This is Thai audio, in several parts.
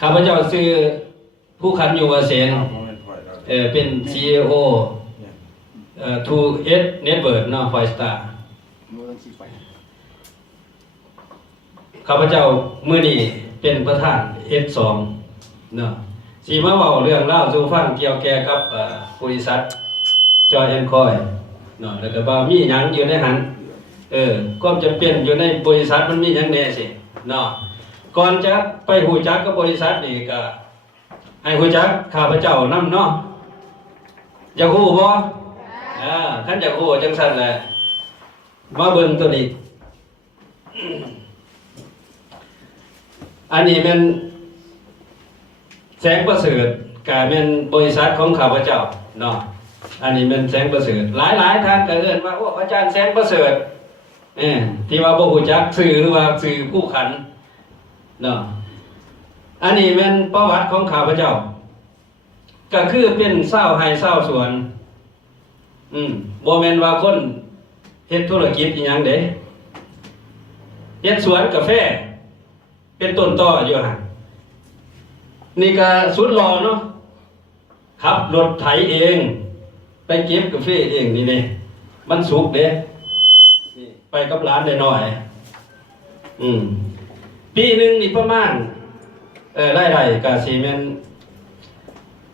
ข้าพเจ้าชื่อผู้ขันอยู่เกษมเป็น CEO 2S Network เนาะ Five Star ข้าพเจ้ามื้อนี้เป็นประธาน S2 เนาะสิมาเว้าเรื่องเล่าสู่ฟังเกี่ยวแก่กับบริษัท Joy and Coy เนาะแล้วก็ว่ามีหยังอยู่ในหันความจำเป็นอยู่ในบริษัทมันมีหยังแน่สิเนาะก่อนจะไปฮู้จักกับบริษัทนี่ก็ให้ฮู้จักข้าพเจ้านำเนาะอยากฮู้บ่คันอยากฮู้จังซั่นแหละมาเบิ่งตัวนี้อันนี้เป็นแสงประเสริฐกาเป็นบริษัทของข้าพเจ้าเนาะอันนี้เป็นแสงประเสริฐหลายท่านก็เอิ้นว่าโอ้อาจารย์แสงประเสริฐที่ว่าบ่ฮู้จักชื่อหรือว่าชื่อผู้ขันเนาะอันนี้เป็นประวัติของข้าพเจ้าก็คือเป็นชาวไร่ชาวสวนบ่แม่นว่าคนเฮ็ดธุรกิจอีหยังเด้เฮ็ดสวนกาแฟเป็นต้นต่ออยู่หั่นนี่ก็สุดหล่อเนาะขับรถไถเองไปเก็บกาแฟเองนี่นี่มันสุกเด้นี่ไปกับร้านได้น้อยปีหนึ่งนี่ประมาณรายได้ก็สิแม่น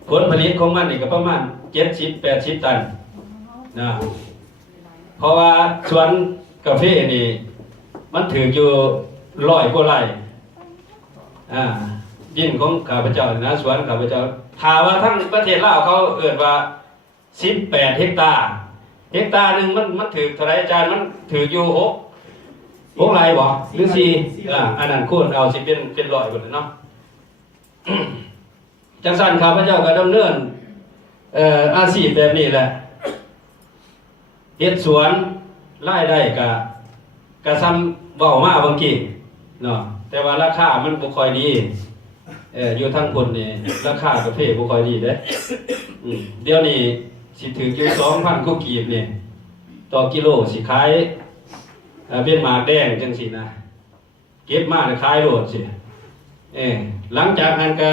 ผลผลิตของมันนี่ก็ประมาณ70-80 ตันนะเพราะว่าสวนกาแฟนี่มันถืออยู่100 กว่าไร่ดินของข้าพเจ้านะสวนข้าพเจ้าถ้าว่าทั้งประเทศลาวเขาเอิ้นว่า18 เฮกตาร์เฮกตาร์นึงมันถือเท่าไหร่อาจารย์มันถืออยู่6ไร่บ่หรือ4อันนั้นคูณเอาสิเป็น100พุ่นเนาะจังซั่นข้าพเจ้าก็ดำเนินอาชีพแบบนี้แหละเฮ็ดสวนรายได้ก็ซ้ำเว้ามาบางทีเนาะแต่ว่าราคามันบ่ค่อยดีอยู่ทางพุ่นนี่ราคากาแฟบ่ค่อยดีเด้เดี๋ยวนี้สิถึงอยู่ 2,000 กว่ากีบนี่ต่อกิโลสิขายเป็นหมากแดงจังซี่นะเก็บมาแล้วขายโลดสิหลังจากนั้นก็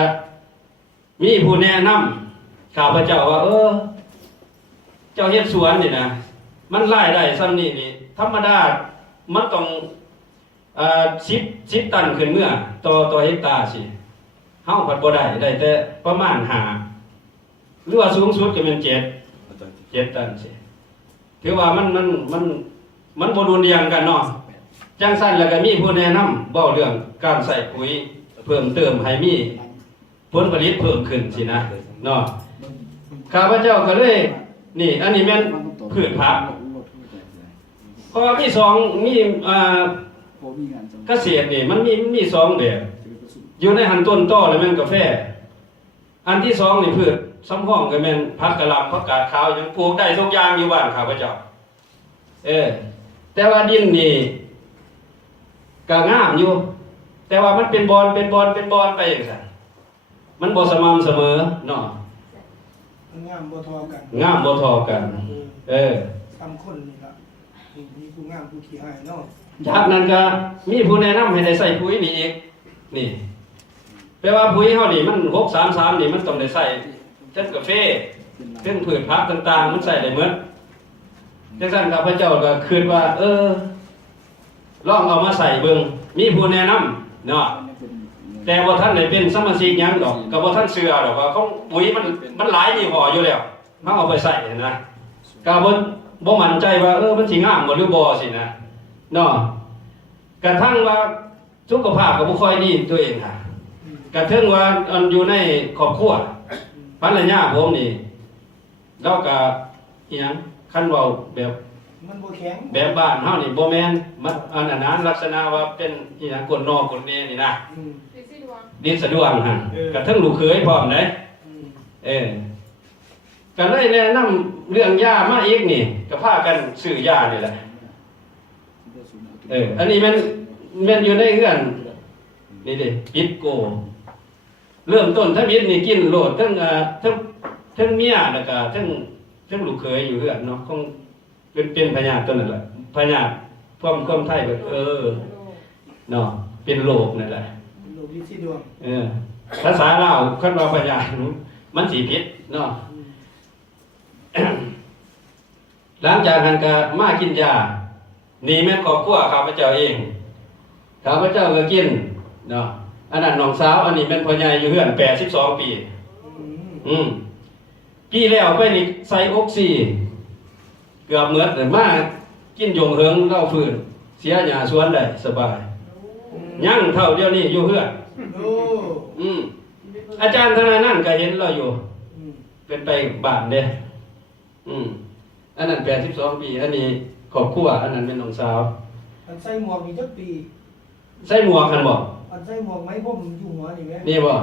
มีผู้แนะนำข้าพเจ้าว่าเจ้าเฮ็ดสวนนี่นะมันรายได้ซ้ำนี่ธรรมดามันต้อง10 ตันขึ้นเมื่อต่อเฮกตาร์สิเฮาผัดบ่ได้แต่ประมาณ5หรือว่าสูงสุดก็เป็น7 ตันสิถือว่ามันบ่รุนแรงกันเนาะจังซั่นแล้วก็มีผู้แนะนำเว้าเรื่องการใส่ปุ๋ยเพิ่มเติมให้มีผลผลิตเพิ่มขึ้นสินะเนาะข้าพเจ้าก็เลยนี่อันนี้แม่นพืชผักเพราะว่ามีเกษตรนี่มันมี2แบบอยู่ในหันต้นต่อแล้วแม่นกาแฟอันที่2นี่พืชสำห้องก็แม่นผักกะหล่ำผักกาดขาวยังปลูกได้ทุกอย่างอยู่บ้านข้าพเจ้าแต่ว่าดินนี่ก็งามอยู่แต่ว่ามันเป็นบอนไปจังซั่นมันบ่สม่ำเสมอเนาะงามบ่ทอกันทำคนนี่ล่ะมีผู้งามผู้ขี้อายเนาะจากนั้นก็มีผู้แนะนำให้ได้ใส่ปุ๋ยนี่อีกนี่แปลว่าปุ๋ยเฮานี่มัน633นี่มันต้องได้ใส่เทั้งกาแฟเทั้งพืชผักต่างๆมันใส่ได้หมดจังซั่นข้าพเจ้าก็คิดว่าลองเอามาใส่เบิ่งมีผู้แนะนำเนาะแต่บ่ทันได้เป็นสมาชิกหยังดอกก็บ่ทันเชื่อดอกว่าของปุ๋ยมันหลายยี่ห้ออยู่แล้วเฮาเอาไปใส่นะก็บ่มั่นใจว่ามันสิงามบ่หรือบ่สินะเนาะกระทั่งว่าสุขภาพก็บ่ค่อยดีตัวเองค่ะกระทั่งว่าอยู่ในครอบครัวภรรยาผมนี่เราก็อีหยังคันเว้าแบบมันบ่แข็งแบบบ้านเฮานี่บ่แม่นมันอันนั้นลักษณะว่าเป็นอีหยังกดนอกกดแน่นี่นะดินสะดวกหั่นกระทั่งลูกเขยพร้อมเด้ก็เลยแนะนำเรื่องยามาอีกนี่ก็พากันซื้อยานี่แหละอันนี้มันอยู่ในเรือนนี่ดิปิดโกเริ่มต้นถ้ามิดนี่กินโลดทั้งเมียแล้วก็ทั้งลูกเขยอยู่เรือนเนาะคงเป็นพญาตัวนั่นแหละพญาความไทยแบบเนาะเป็นโรคนั่นแหละ ลกลิซี่ดวง ภาษาลาวคันว่าพญามันสิผิดเนาะ หลังจากนั้นก็มากินยานี่แม่นครอบครัวข้าพเจ้าเองข้าพเจ้าก็กินเนาะอันนั้นน้องสาวอันนี้แม่นพ่อใหญ่อยู่เฮือน82 ปีปีแล้วไปนี่ใส่ออกซิเกือบเหมือนเลยมากินยงเฮิงเล่าฟื้นเสียหญ้าสวนได้สบายยังเท่าเดียวนี้อยู่เฮือนอาจารย์ธนานั่นก็เห็นเราอยู่เป็นไปบ้านเด้อันนั้น82 ปีอันนี้ครอบครัวอันนั้นเป็นน้องสาวอันใส่หมวกมีจักปีใส่หมวกกันบ่อันใส่หมวกไหมผมอยู่หัวนี่แม่นี่บ่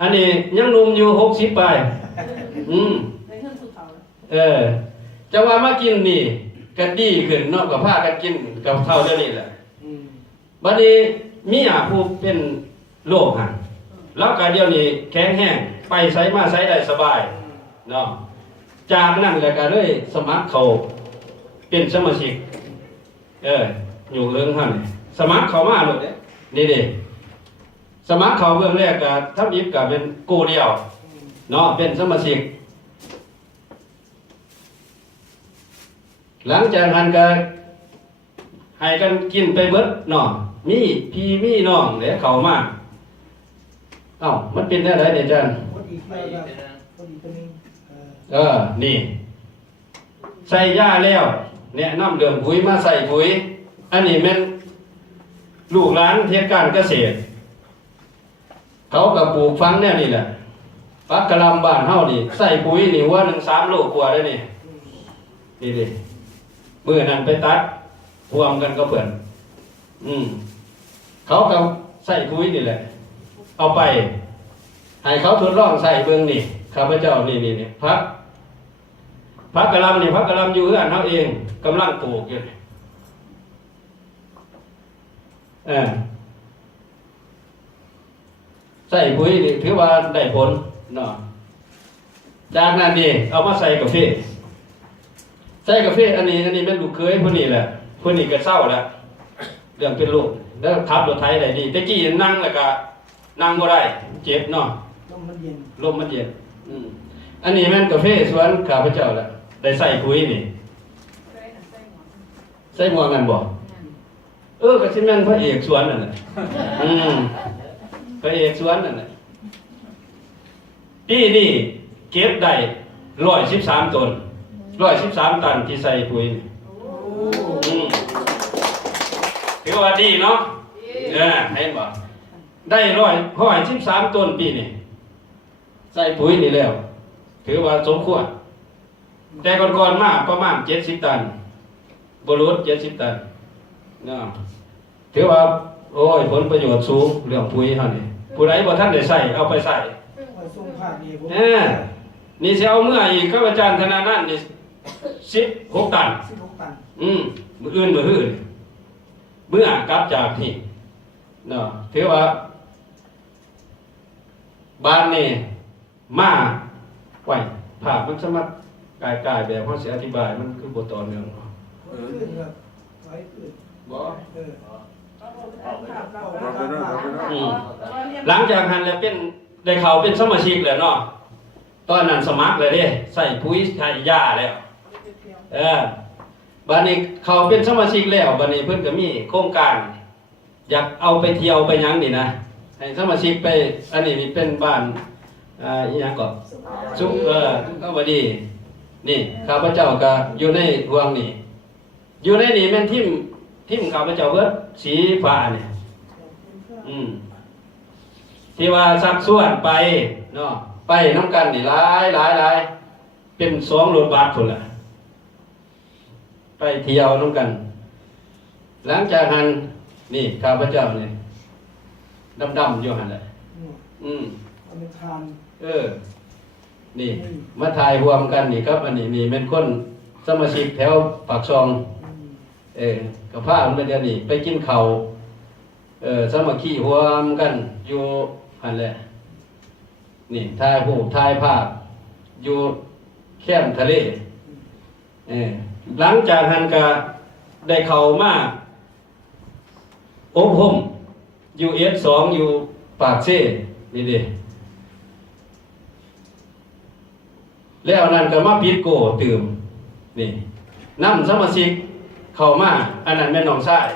อันนี้ยังหนุ่มอยู่60ปลายในเรื่องสุดเขาจะว่ามากินนี่ก็ดีขึ้นเนาะก็พากันกินกับเท่าเดี๋ยวนี้แหละบัดนี้มีผู้เป็นโรคหั่นแล้วก็เดี๋ยวนี้แข็งแรงไปไสมาไสได้สบายเนาะจากนั้นก็เลยสมัครเขาเป็นสมาชิกอยู่เรื่องหั่นสมัครเข้ามาโลดเด้นี่สมัครเข้าเบื้องแรกก็ทำอิฐก็เป็นกูเดียวเนาะเป็นสมาชิกหลังจากนั้นก็ให้กันกินไปเบิดเนาะมีพี่มีน้องเดี๋ยวเข้ามามันเป็นได้ไรเนี่ยอาจารย์นี่ใส่หญ้าแล้วเนี่ยน้ำเดือมปุ๋ยมาใส่ปุ๋ยอันนี้แม่นลูกหลานเทศการเกษตรเขากับปลูกฟังเนี่ยนี่แหละปักกะลำบ้านเฮานี่ใส่ปุ๋ยนี่ว่า3 โลกว่าได้นี่ดิมื้อนั้นไปตัดพวมกันก็เพิ่นเขาก็ใส่ปุ๋ยนี่แหละเอาไปให้เขาทดลองใส่เบิ่งนี่ข้าพเจ้านี่พักกะลำนี่พักกะลำอยู่เฮือนเฮาเองกำลังปลูกอยู่ใส่ปุ๋ยนี่ถือว่าได้ผลเนาะจากนั้นนี่เอามาใส่กาแฟอันนี้เป็นลูกเคยผู้นี้แหละผู้นี้ก็เศร้าแล้วเรื่องเป็นลูกแล้วขับรถไถได้ดีตะกี้นั่งแล้วก็นั่งบ่ได้เจ็บเนาะลมมันเย็นอันนี้แม่นกาแฟสวนข้าพเจ้าแล้วได้ใส่ปุ๋ยนี่ใส่หมวกกันบ่ก็สิแม่นพระเอกสวนนั่นน่ะพระเอกสวนนั่นน่ะปีนี้เก็บได้113 ต้น113 ตันที่ใส่ปุ๋ยถือว่าดีเนาะเห็นบ่ได้113 ต้นปีนี้ใส่ปุ๋ยนี่แล้วถือว่าสมควรแต่ก่อนๆมาประมาณ70 ตันบ่ลด70 ตันเนาะถือว่าผลประโยชน์สูงเรื่องปุ๋ยเฮานี่ผู้ใดบ่ทันได้ใส่เอาไปใส่ส่งภาคนี่นี่สิเอาเมื่ออีกครับอาจารย์ธนานั่นนี่16 ตันมื้ออื่นมื้อฮื้อเมื่อกลับจากนี่เนาะถือว่าบ้านนี่มาไว้ภาพมันสามารถกายแบบเฮาสิอธิบายมันคือบ่ต่อเนื่องบ่หลังจากนั้นแล้วเป็นได้เข้าเป็นสมาชิกแล้วเนาะตอนนั้นสมัครเลยเด้ใส่ปุ๋ยใส่หญ้าแล้วบัดนี้เข้าเป็นสมาชิกแล้วบัดนี้เพิ่นก็มีโครงการอยากเอาไปเที่ยวไปหยังนี่นะให้สมาชิกไปอันนี้นี่เป็นบ้านอีหยังก็สุขก็บ่ดีนี่ข้าพเจ้าก็อยู่ในห่วงนี่อยู่ในนี่แม่นทิ่มข้าพเจ้าเบิดสีฟ้านี่ที่ว่าสักส่วนไปเนาะไปน้ำกันนี่หลายเป็น2 รถบัสพุ่นล่ะไปเที่ยวน้ำกันหลังจากนั้นนี่ข้าพเจ้านี่ดำอยู่หั่นแหละอันนี้ทานนี่มาถ่ายรวมกันนี่ครับอันนี้นี่เป็นคนสมาชิกแถวปากซองกับพามันไปเดี๋ยวนี้ไปกินข้าวสามัคคีรวมกันอยู่หั่นแหละนี่ถ่ายรูปถ่ายภาพอยู่แคมป์ทะเลหลังจากนั้นก็ได้เข้ามาอบรม US 2อยู่ปากเซ่นี่ดิแล้วนั่นก็มาปิดโกตื่มนี่นำสมาชิกเข้ามาอันนั้นแม่นน้องชาย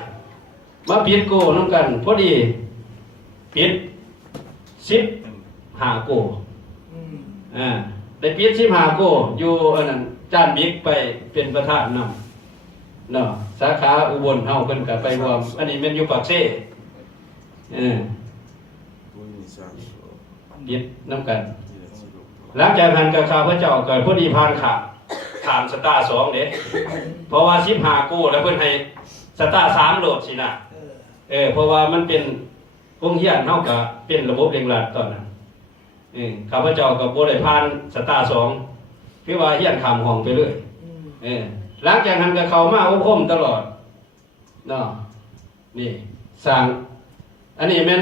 มาปิดโกนำกันพอดีปิด15โก อืม ได้ปิด15โกอยู่อันนั้นจานบิ๊กไปเป็นประธานนำเนาะสาขาอุบลเฮาเพิ่นก็ไปรวมอันนี้แม่นอยู่ปากเซ่ปิดนำกันหลังจากนั้นก็ข้าพเจ้าก็พอดีผ่านขามสตาร์2เด้เพราะว่า15โกแล้วเพิ่นให้สตาร์3โหลดสินะเพราะว่ามันเป็นโรงเรียนเฮาก็เป็นระบบเร่งรัดตอนนั้นข้าพเจ้าก็บ่ได้ผ่านสตาร์2คือว่าเรียนข้ามห้องไปเลยหลังจากนั้นก็เข้ามาอบรมตลอดเนาะนี่สร้างอันนี้แม่น